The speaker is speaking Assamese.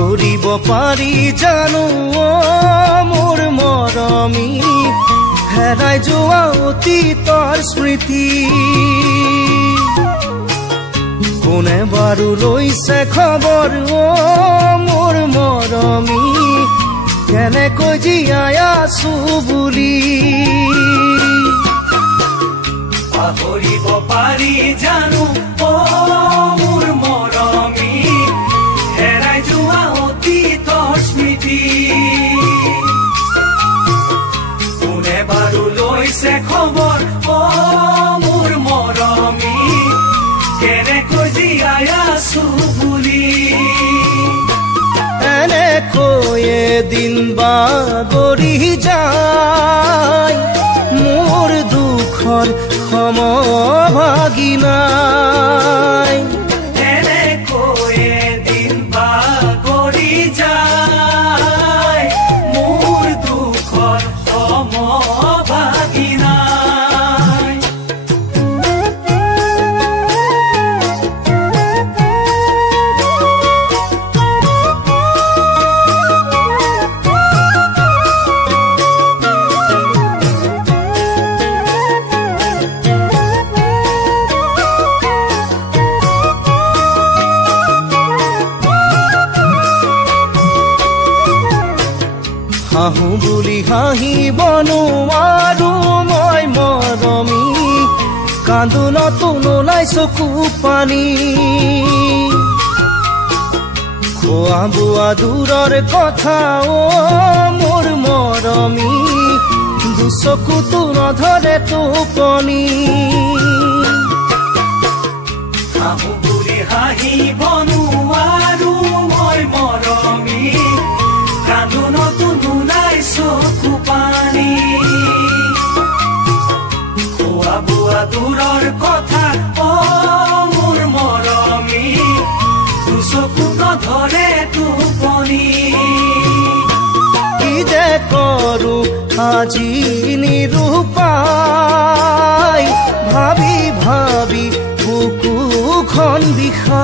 পাহৰিব পাৰি জানো মোৰ মৰমী হেৰাই যোৱা অতীতৰ স্মৃতি কোনে বাৰু লৈছে খবৰ মোৰ মৰমী কেনেকৈ জীয়াই আছো বুলি পাহৰিব পাৰি জানো মোৰ মৰমী হেৰাই যোৱা অতীতৰ স্মৃতি কোনে বাৰু লৈছে খবৰ মোৰ মৰমী কেনেকৈ জীয়াই আছো বুলি এনেকৈয়ে দিন বাগৰি যায় মোৰ দুখৰ সমভাগী নাই এনেকৈয়ে দিন বাগৰি যায় মোৰ দুখৰ সমভাগী নাই হাঁহো বুলি হাঁহিব নোৱাৰো মই মৰমী কান্দোনতো নোলাই চকু পানী খোৱা বোৱা দূৰৰ কথা মোৰ মৰমী দুচকুতো নধৰে টোপনি হাঁহো বুলি হাঁহিব নোৱাৰো মই মৰমী কান্দোনতো নোলাই চকু পানী খোৱা বোৱা দূৰৰ কথা মোৰ মৰমী দুচকু নধৰে টোপনি কি যে কৰো আজি নিৰূপায় ভাবি ভাবি বুকুখন বিষায়